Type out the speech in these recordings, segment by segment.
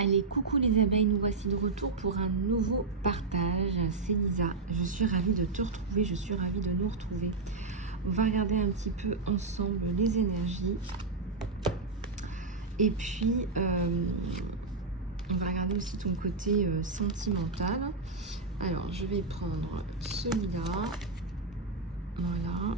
Allez, coucou les abeilles, nous voici de retour pour un nouveau partage. C'est Lisa, je suis ravie de te retrouver, je suis ravie de nous retrouver. On va regarder un petit peu ensemble les énergies. Et puis, on va regarder aussi ton côté sentimental. Alors, je vais prendre celui-là. Voilà.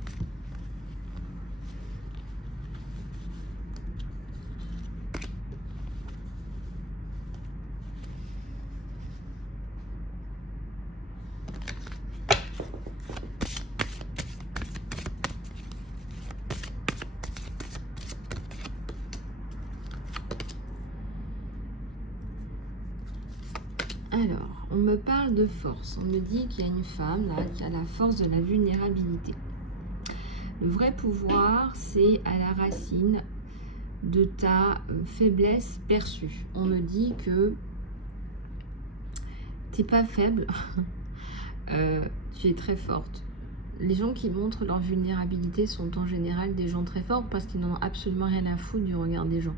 Alors, on me parle de force. On me dit qu'il y a une femme là qui a la force de la vulnérabilité. Le vrai pouvoir, c'est à la racine de ta faiblesse perçue. On me dit que tu n'es pas faible, tu es très forte. Les gens qui montrent leur vulnérabilité sont en général des gens très forts parce qu'ils n'en ont absolument rien à foutre du regard des gens.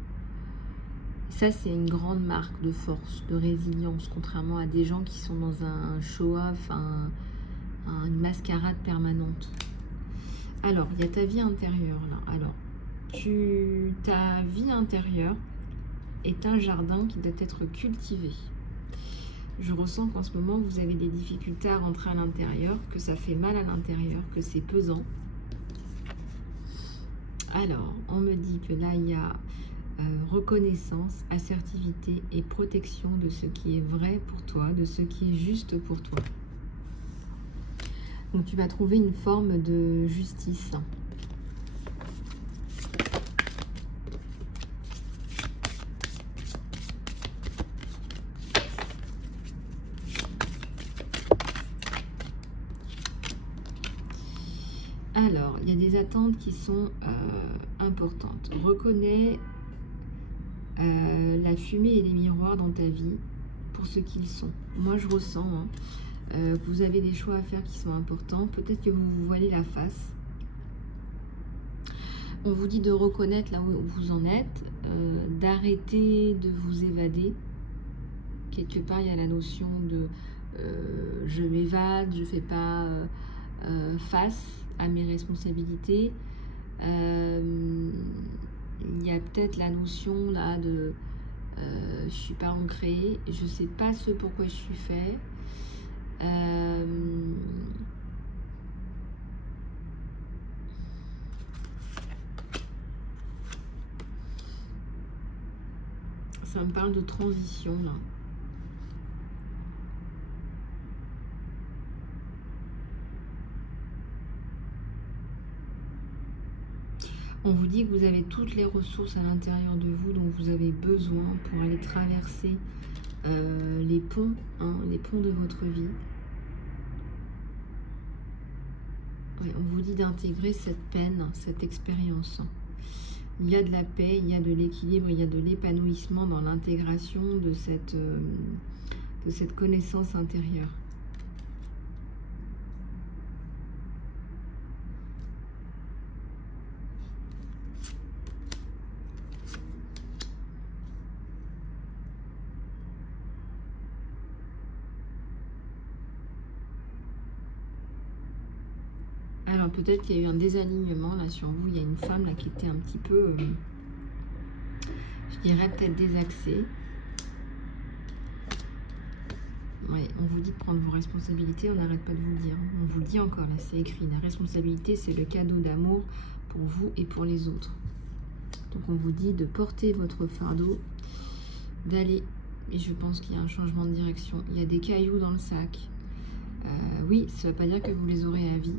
Ça, c'est une grande marque de force, de résilience, contrairement à des gens qui sont dans un show-off, une mascarade permanente. Alors, il y a ta vie intérieure, là. Alors, ta vie intérieure est un jardin qui doit être cultivé. Je ressens qu'en ce moment, vous avez des difficultés à rentrer à l'intérieur, que ça fait mal à l'intérieur, que c'est pesant. Alors, on me dit que là, il y a reconnaissance, assertivité et protection de ce qui est vrai pour toi, de ce qui est juste pour toi. Donc tu vas trouver une forme de justice. Alors, il y a des attentes qui sont importantes. Reconnais la fumée et les miroirs dans ta vie pour ce qu'ils sont. Moi, je ressens que vous avez des choix à faire qui sont importants. Peut-être que vous vous voilez la face. On vous dit de reconnaître là où vous en êtes, d'arrêter de vous évader. Quelque part, il y a la notion de je m'évade, je ne fais pas face à mes responsabilités. Il y a peut-être la notion là de je suis pas ancrée, je sais pas ce pourquoi je suis fait. Ça me parle de transition là. On vous dit que vous avez toutes les ressources à l'intérieur de vous dont vous avez besoin pour aller traverser les ponts de votre vie. Ouais, on vous dit d'intégrer cette peine, cette expérience. Il y a de la paix, il y a de l'équilibre, il y a de l'épanouissement dans l'intégration de cette connaissance intérieure. Alors peut-être qu'il y a eu un désalignement là sur vous. Il y a une femme là qui était un petit peu, je dirais peut-être désaxée. Ouais, on vous dit de prendre vos responsabilités, on n'arrête pas de vous le dire. On vous le dit encore là, c'est écrit. La responsabilité, c'est le cadeau d'amour pour vous et pour les autres. Donc on vous dit de porter votre fardeau, d'aller. Et je pense qu'il y a un changement de direction. Il y a des cailloux dans le sac. Oui, ça ne veut pas dire que vous les aurez à vie.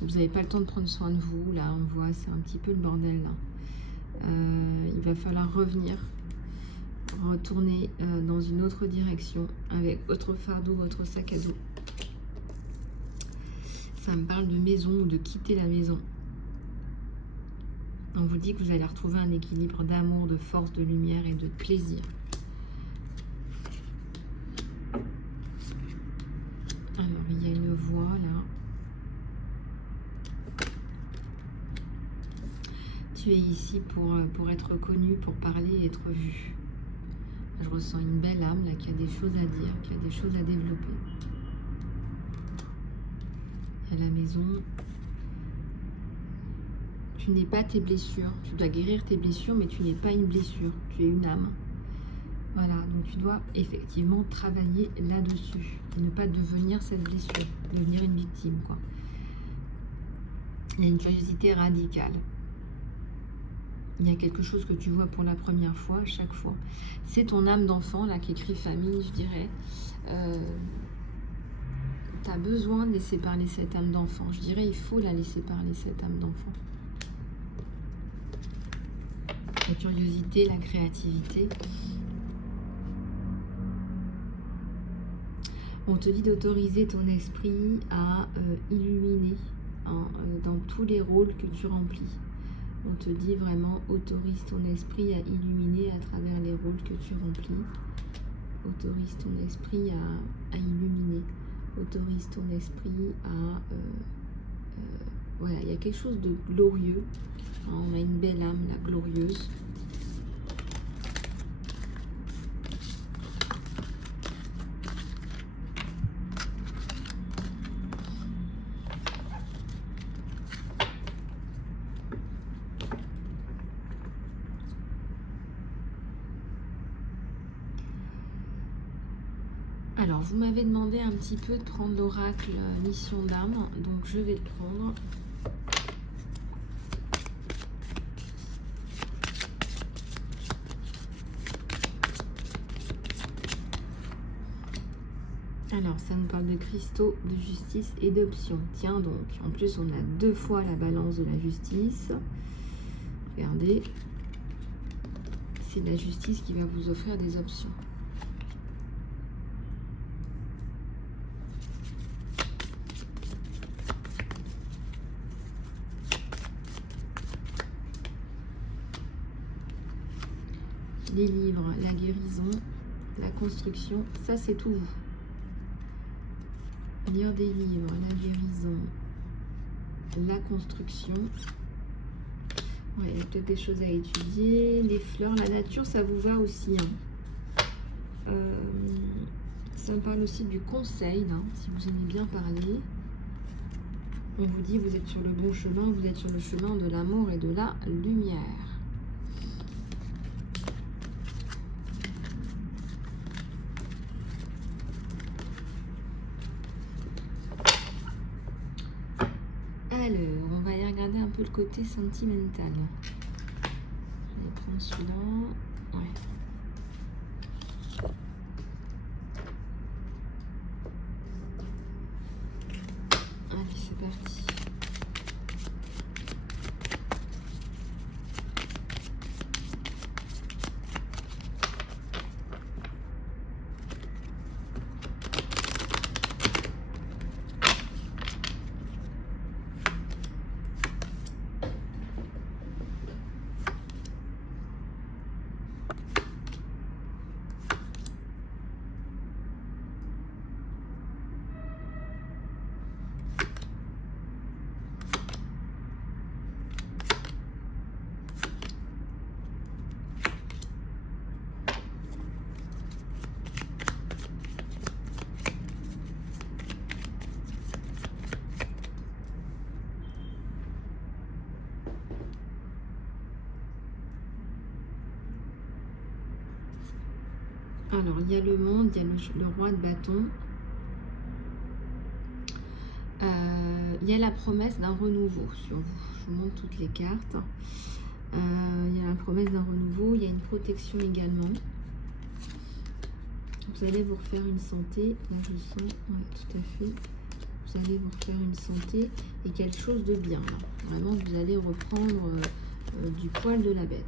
Vous n'avez pas le temps de prendre soin de vous. Là, on voit, c'est un petit peu le bordel. Là. Il va falloir revenir, retourner dans une autre direction avec votre fardeau, votre sac à dos. Ça me parle de maison ou de quitter la maison. On vous dit que vous allez retrouver un équilibre d'amour, de force, de lumière et de plaisir. Alors, il y a une voix là. tu es ici pour être connu, pour parler et être vu. Je ressens une belle âme là qui a des choses à dire, qui a des choses à développer. À la maison, tu n'es pas tes blessures. Tu dois guérir tes blessures, mais tu n'es pas une blessure. Tu es une âme. Voilà, donc tu dois effectivement travailler là-dessus. Et ne pas devenir cette blessure, devenir une victime, quoi. Il y a une curiosité radicale. Il y a quelque chose que tu vois pour la première fois, chaque fois. C'est ton âme d'enfant, là, qui écrit famille, je dirais. Tu as besoin de laisser parler cette âme d'enfant. Je dirais, il faut la laisser parler, cette âme d'enfant. La curiosité, la créativité. On te dit d'autoriser ton esprit à illuminer dans tous les rôles que tu remplis. On te dit vraiment, autorise ton esprit à illuminer à travers les rôles que tu remplis. Autorise ton esprit à illuminer. Autorise ton esprit à... voilà, il y a quelque chose de glorieux. On a une belle âme, la glorieuse. Alors, vous m'avez demandé un petit peu de prendre l'oracle mission d'âme, donc je vais le prendre. Alors, ça nous parle de cristaux, de justice et d'options. Tiens donc, en plus, on a 2 fois la balance de la justice. Regardez, c'est la justice qui va vous offrir des options. Les livres, la guérison, la construction, ça c'est tout vous. Lire des livres, la guérison, la construction. Ouais, il y a peut-être des choses à étudier. Les fleurs, la nature, ça vous va aussi. Hein. Ça me parle aussi du conseil, là, si vous aimez bien parler. On vous dit vous êtes sur le bon chemin, vous êtes sur le chemin de l'amour et de la lumière. Alors, on va y regarder un peu le côté sentimental. Je vais prendre celui-là. Ouais. Allez, c'est parti. Alors, il y a le monde, il y a le roi de bâton. Il y a la promesse d'un renouveau sur vous. Je vous montre toutes les cartes. Il y a la promesse d'un renouveau. Il y a une protection également. Vous allez vous refaire une santé. Là, je sens, ouais, tout à fait. Vous allez vous refaire une santé et quelque chose de bien. Là. Vraiment, vous allez reprendre du poil de la bête.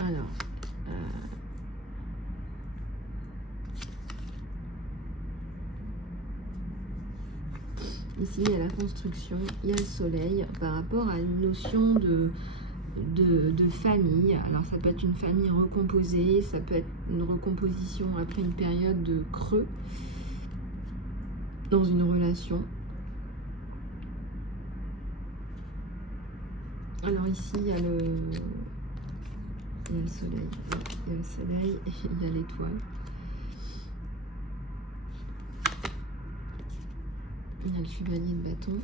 Alors, Ici, il y a la construction, il y a le soleil par rapport à une notion de famille. Alors, ça peut être une famille recomposée, ça peut être une recomposition après une période de creux dans une relation. Alors ici, il y a le soleil. Il y a le soleil et il y a l'étoile. Il y a le chevalier de bâton.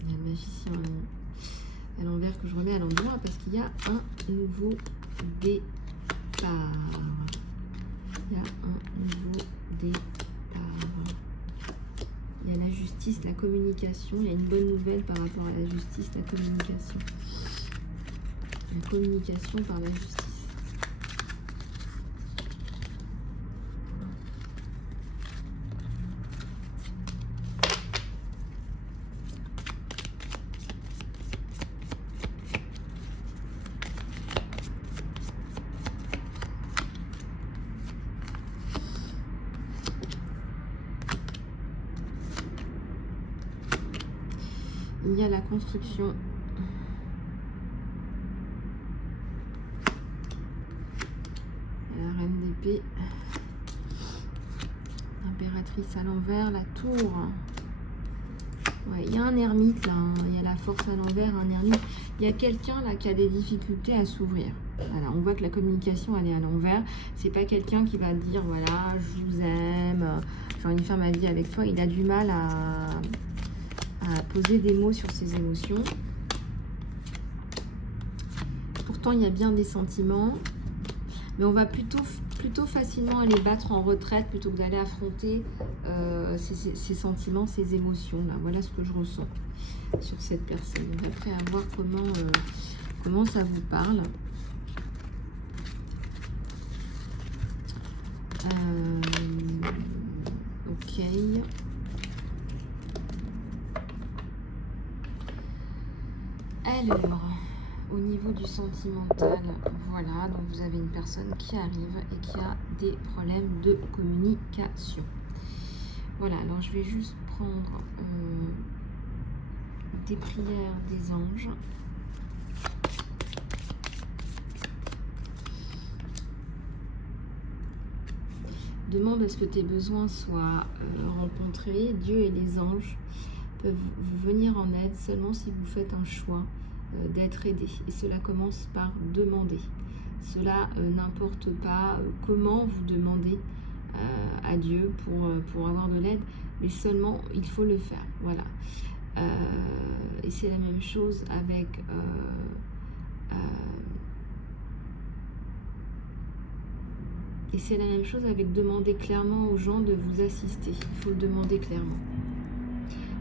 Il y a le magicien à l'envers que je remets à l'endroit parce qu'il y a un nouveau départ. Il y a un nouveau départ. Il y a la justice, la communication. Il y a une bonne nouvelle par rapport à la justice, la communication. La communication par la justice. Il y a la construction. La reine d'épée. Impératrice à l'envers, la tour. Ouais, il y a un ermite là, hein. Il y a la force à l'envers, un ermite. Il y a quelqu'un là qui a des difficultés à s'ouvrir. Voilà, on voit que la communication elle est à l'envers. C'est pas quelqu'un qui va dire voilà, je vous aime, j'ai envie de faire ma vie avec toi. Il a du mal à poser des mots sur ses émotions. Pourtant, il y a bien des sentiments, mais on va plutôt facilement aller battre en retraite plutôt que d'aller affronter ces sentiments, ces émotions là. Voilà ce que je ressens sur cette personne. Donc après, à voir comment ça vous parle. Ok. Alors, au niveau du sentimental, voilà, donc vous avez une personne qui arrive et qui a des problèmes de communication. Voilà, alors je vais juste prendre des prières des anges. Demande à ce que tes besoins soient rencontrés. Dieu et les anges peuvent vous venir en aide seulement si vous faites un choix d'être aidé. Et cela commence par demander. Cela n'importe pas comment vous demandez à Dieu pour avoir de l'aide, mais seulement il faut le faire. Voilà. Et c'est la même chose avec demander clairement aux gens de vous assister. Il faut le demander clairement.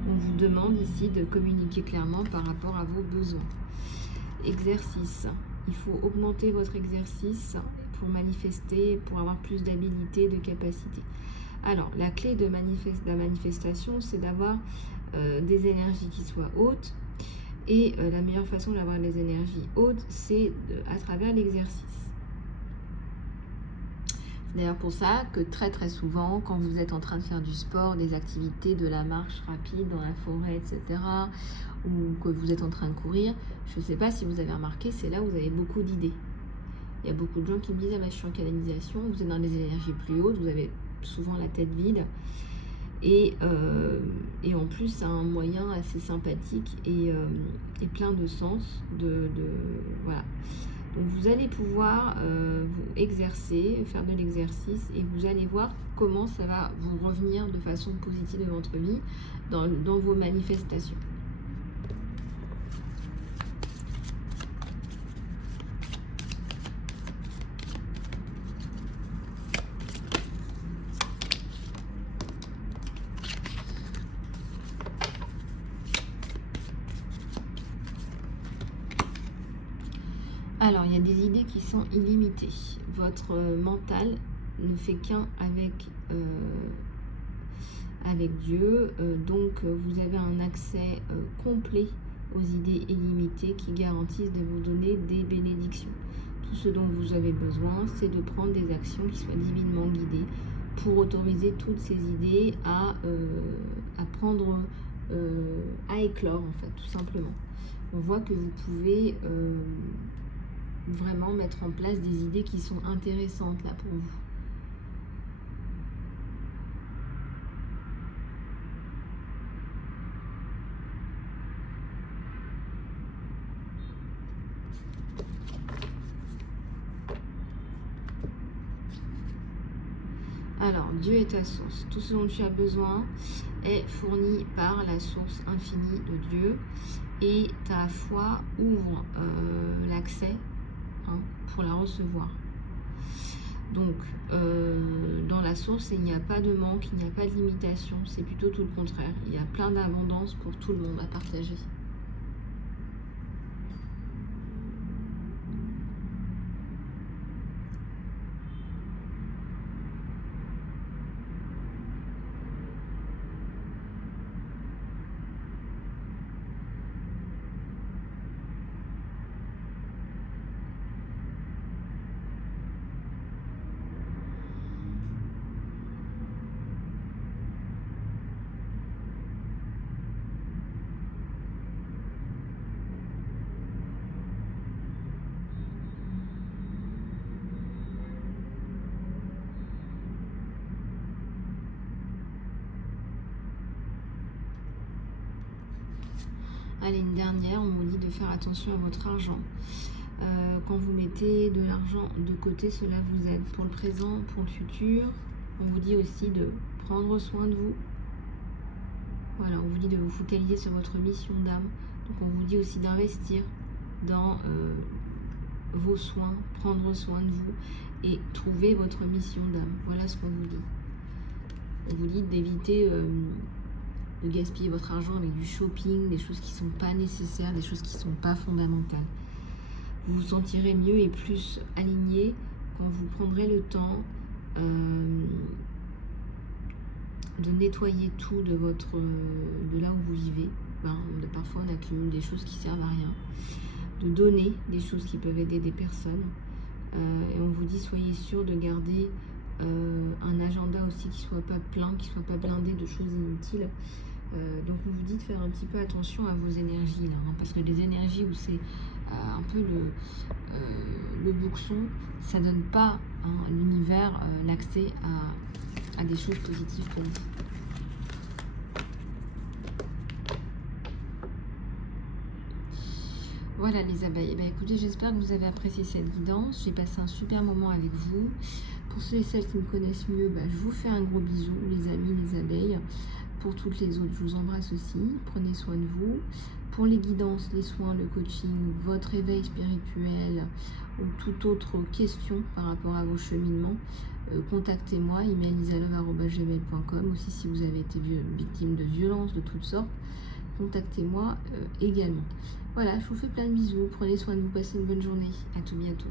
On vous demande ici de communiquer clairement par rapport à vos besoins. Exercice. Il faut augmenter votre exercice pour manifester, pour avoir plus d'habilité, de capacité. Alors, la clé de la manifestation, c'est d'avoir des énergies qui soient hautes. Et la meilleure façon d'avoir les énergies hautes, c'est à travers l'exercice. D'ailleurs pour ça que très souvent, quand vous êtes en train de faire du sport, des activités, de la marche rapide dans la forêt, etc., ou que vous êtes en train de courir, je ne sais pas si vous avez remarqué, c'est là où vous avez beaucoup d'idées. Il y a beaucoup de gens qui me disent « Ah ben, je suis en canalisation », vous êtes dans des énergies plus hautes, vous avez souvent la tête vide. Et en plus, c'est un moyen assez sympathique et plein de sens. Voilà. Donc vous allez pouvoir vous exercer, faire de l'exercice et vous allez voir comment ça va vous revenir de façon positive dans votre vie, dans vos manifestations. Alors, il y a des idées qui sont illimitées. Votre mental ne fait qu'un avec Dieu. Donc, vous avez un accès complet aux idées illimitées qui garantissent de vous donner des bénédictions. Tout ce dont vous avez besoin, c'est de prendre des actions qui soient divinement guidées pour autoriser toutes ces idées à prendre, à éclore en fait, tout simplement. On voit que vous pouvez vraiment mettre en place des idées qui sont intéressantes là pour vous. Alors, Dieu est ta source. Tout ce dont tu as besoin est fourni par la source infinie de Dieu. Et ta foi ouvre l'accès pour la recevoir. Donc, dans la source, il n'y a pas de manque, il n'y a pas de limitation. C'est plutôt tout le contraire. Il y a plein d'abondance pour tout le monde à partager. Allez, une dernière, on vous dit de faire attention à votre argent. Quand vous mettez de l'argent de côté, cela vous aide pour le présent, pour le futur. On vous dit aussi de prendre soin de vous. Voilà, on vous dit de vous focaliser sur votre mission d'âme. Donc on vous dit aussi d'investir dans vos soins, prendre soin de vous et trouver votre mission d'âme. Voilà ce qu'on vous dit. On vous dit d'éviter de gaspiller votre argent avec du shopping, des choses qui ne sont pas nécessaires, des choses qui ne sont pas fondamentales. Vous vous sentirez mieux et plus aligné quand vous prendrez le temps de nettoyer tout de là où vous vivez. Parfois on accumule des choses qui servent à rien, de donner des choses qui peuvent aider des personnes. Et on vous dit soyez sûr de garder un agenda aussi qui soit pas plein, qui soit pas blindé de choses inutiles. Donc on vous dit de faire un petit peu attention à vos énergies là, parce que les énergies où c'est un peu le bouxon, ça donne pas l'univers l'accès à des choses positives pour vous. Voilà les abeilles, eh bien, écoutez, j'espère que vous avez apprécié cette guidance, j'ai passé un super moment avec vous. Pour ceux et celles qui me connaissent mieux, je vous fais un gros bisou les amis, les abeilles. Pour toutes les autres, je vous embrasse aussi, prenez soin de vous. Pour les guidances, les soins, le coaching, votre éveil spirituel ou toute autre question par rapport à vos cheminements, contactez-moi, emailisalove@gmail.com. Aussi si vous avez été victime de violences de toutes sortes, contactez-moi également. Voilà, je vous fais plein de bisous, prenez soin de vous, passez une bonne journée, à tout bientôt.